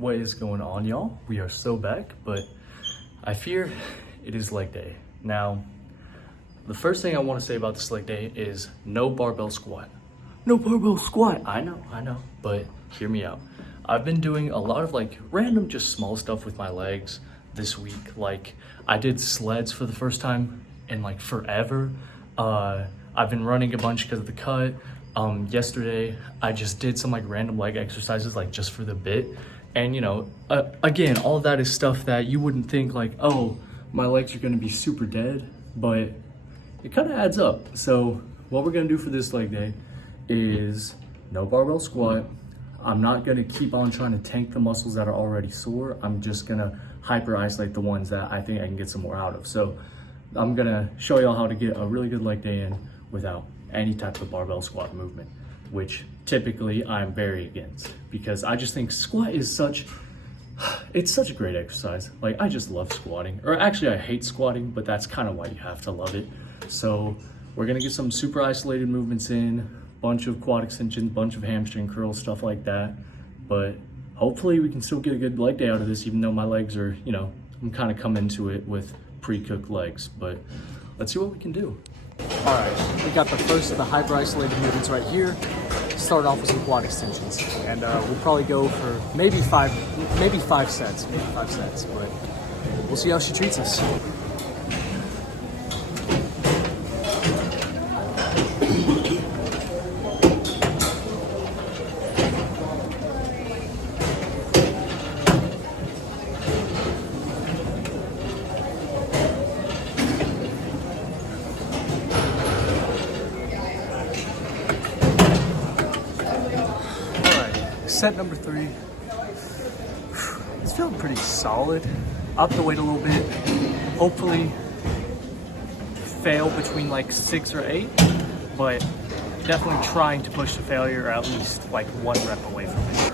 What is going on, y'all? We are so back, but I fear it is leg day. Now, the first thing I want to say about this leg day is no barbell squat. No barbell squat. I know, but hear me out. I've been doing a lot of like random, just small stuff with my legs this week. Like I did sleds for the first time in like forever. I've been running a bunch because of the cut. Yesterday I just did some like random leg exercises, like just for the bit. And you know, again, all of that is stuff that you wouldn't think like, oh, my legs are gonna be super dead, but it kind of adds up. So what we're gonna do for this leg day is no barbell squat. I'm not gonna keep on trying to tank the muscles that are already sore. I'm just gonna hyper isolate the ones that I think I can get some more out of. So I'm gonna show y'all how to get a really good leg day in without any type of barbell squat movement, which typically I'm very against, because I just think squat is it's such a great exercise. Like I just love squatting, or actually I hate squatting, but that's kind of why you have to love it. So we're gonna get some super isolated movements in, bunch of quad extensions, bunch of hamstring curls, stuff like that. But hopefully we can still get a good leg day out of this, even though my legs are, you know, I'm kind of coming to it with pre-cooked legs, but let's see what we can do. All right, we got the first of the hyper isolated movements right here. Start off with some quad extensions, and we'll probably go for maybe five sets, but we'll see how she treats us. Set number 3. It's feeling pretty solid. Up the weight a little bit. Hopefully fail between like 6 or 8, but definitely trying to push to failure, or at least like 1 rep away from it.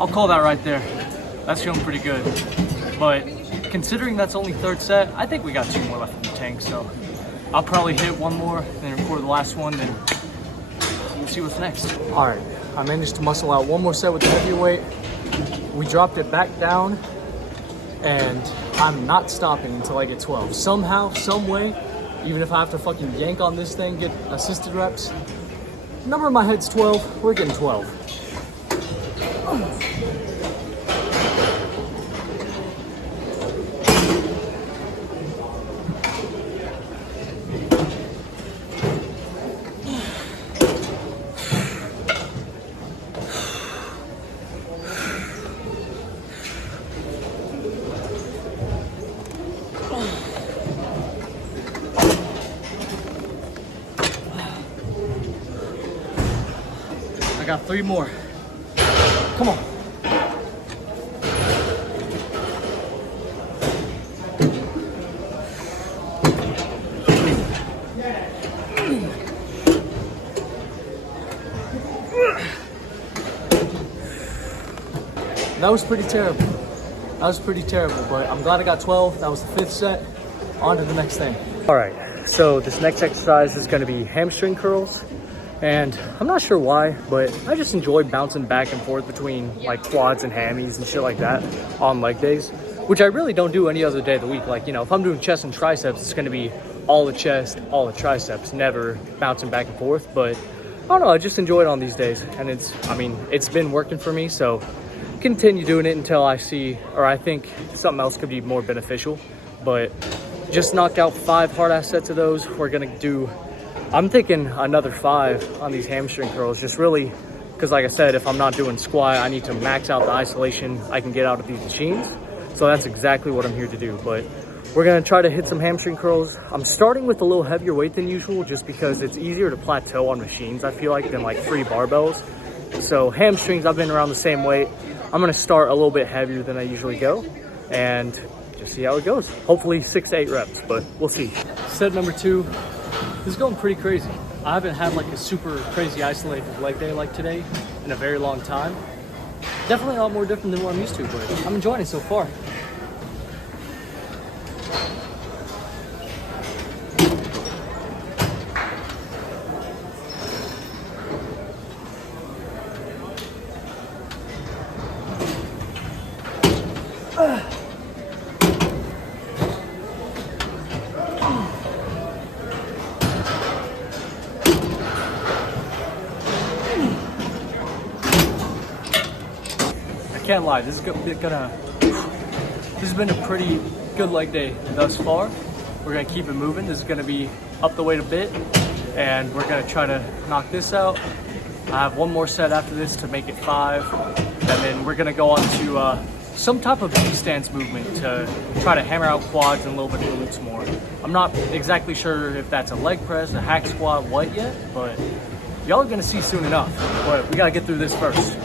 I'll call that right there. That's feeling pretty good. But considering that's only 3rd set, I think we got 2 more left in the tank. So I'll probably hit 1 more, then record the last one, then we'll see what's next. All right, I managed to muscle out 1 more set with the heavyweight. We dropped it back down, and I'm not stopping until I get 12. Somehow, some way, even if I have to fucking yank on this thing, get assisted reps. Number in my head's 12, we're getting 12. I got 3 more. Come on. That was pretty terrible, but I'm glad I got 12. That was the 5th set. On to the next thing. All right, so this next exercise is gonna be hamstring curls. And I'm not sure why, but I just enjoy bouncing back and forth between like quads and hammies and shit like that on leg days, which I really don't do any other day of the week. Like, you know, if I'm doing chest and triceps, it's gonna be all the chest, all the triceps, never bouncing back and forth. But I don't know, I just enjoy it on these days. And it's been working for me, so continue doing it until I see, or I think something else could be more beneficial. But just knock out 5 hard ass sets of those. We're gonna do, I'm thinking another 5 on these hamstring curls, just really, because like I said, if I'm not doing squat, I need to max out the isolation I can get out of these machines. So that's exactly what I'm here to do. But we're gonna try to hit some hamstring curls. I'm starting with a little heavier weight than usual, just because it's easier to plateau on machines, I feel like, than like 3 barbells. So hamstrings, I've been around the same weight. I'm gonna start a little bit heavier than I usually go, and just see how it goes. Hopefully 6 to 8 reps, but we'll see. Set number 2 is going pretty crazy. I haven't had like a super crazy isolated leg day like today in a very long time. Definitely a lot more different than what I'm used to, but I'm enjoying it so far. Can't lie, this has been a pretty good leg day thus far. We're gonna keep it moving. This is gonna be up the weight a bit, and we're gonna try to knock this out. I have one more set after this to make it 5, and then we're gonna go on to some type of B stance movement to try to hammer out quads and a little bit of glutes more. I'm not exactly sure if that's a leg press, a hack squat, what yet, but y'all are gonna see soon enough. But we gotta get through this first.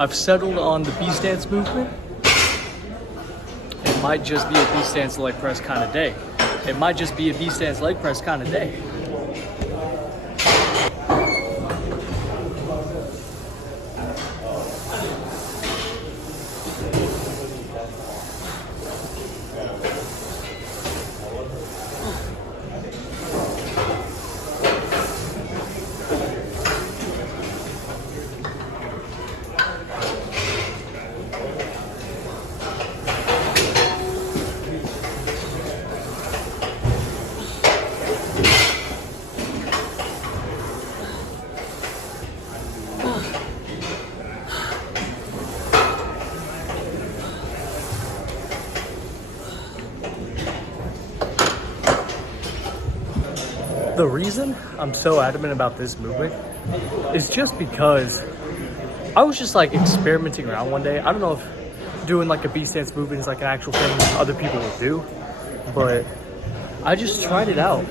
I've settled on the B stance movement. It might just be a B stance leg press kind of day. It might just be a B stance leg press kind of day. The reason I'm so adamant about this movement is just because I was just like experimenting around one day. I don't know if doing like a B stance movement is like an actual thing other people will do, but I just tried it out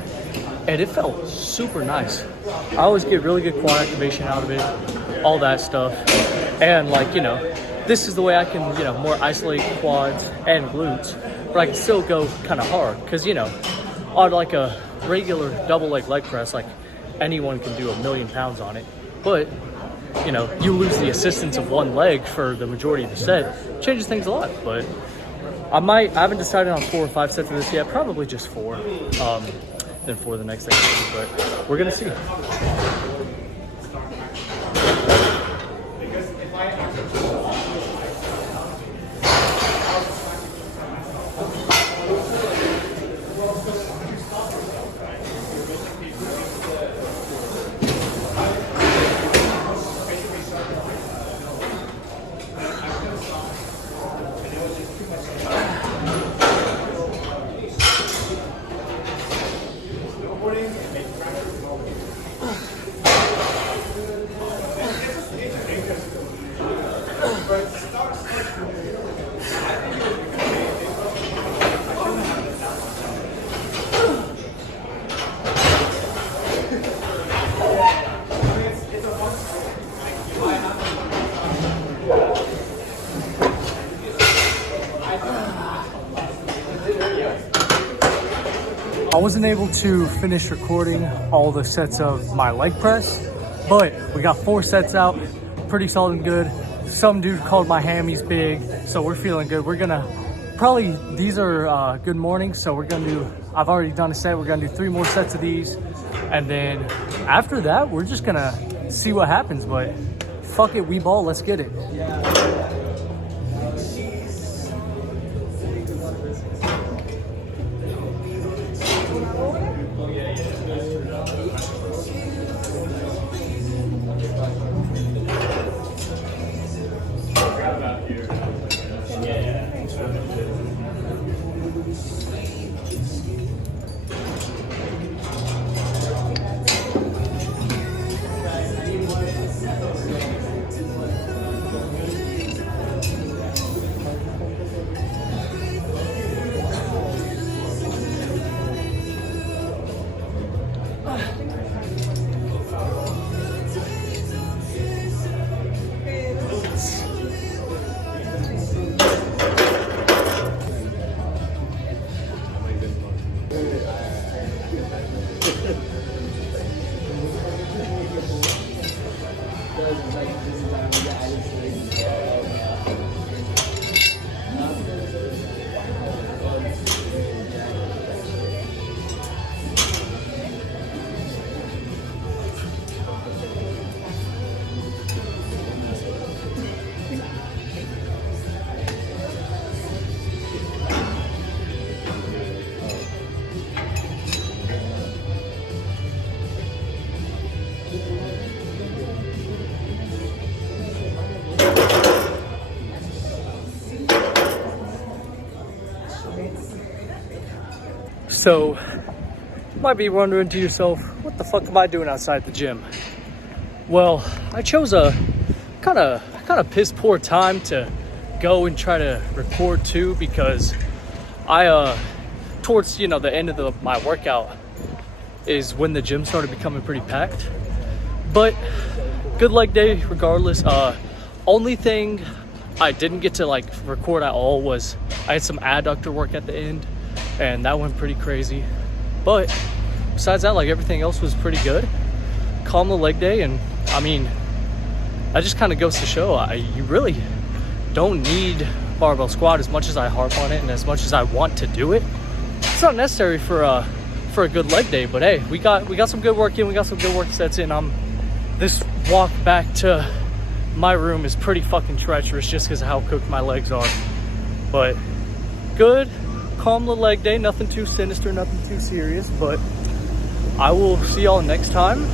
and it felt super nice. I always get really good quad activation out of it, all that stuff. And like, you know, this is the way I can, you know, more isolate quads and glutes, but I can still go kind of hard because, you know, on like a regular double leg press, like anyone can do 1,000,000 pounds on it, but you know, you lose the assistance of one leg for the majority of the set. Changes things a lot. But I haven't decided on 4 or 5 sets of this yet, probably just 4, then 4 the next day, but we're gonna see. I wasn't able to finish recording all the sets of my leg press, but we got 4 sets out, pretty solid and good. Some dude called my hammies big, so we're feeling good. We're gonna probably, these are good mornings, so we're gonna do, I've already done a set, we're gonna do 3 more sets of these, and then after that, we're just gonna see what happens, but fuck it, we ball, let's get it. So, you might be wondering to yourself, what the fuck am I doing outside the gym? Well, I chose a kind of piss poor time to go and try to record too, because I towards the end of my workout is when the gym started becoming pretty packed. But good leg day regardless. Only thing I didn't get to like record at all was I had some adductor work at the end, and that went pretty crazy. But besides that, like everything else was pretty good. Calm the leg day, and I mean, that just kind of goes to show you really don't need barbell squat as much as I harp on it and as much as I want to do it. It's not necessary for a good leg day, but hey, we got some good work in, we got some good work sets in. This walk back to my room is pretty fucking treacherous just because of how cooked my legs are. But good, calm little leg day, nothing too sinister, nothing too serious, but I will see y'all next time.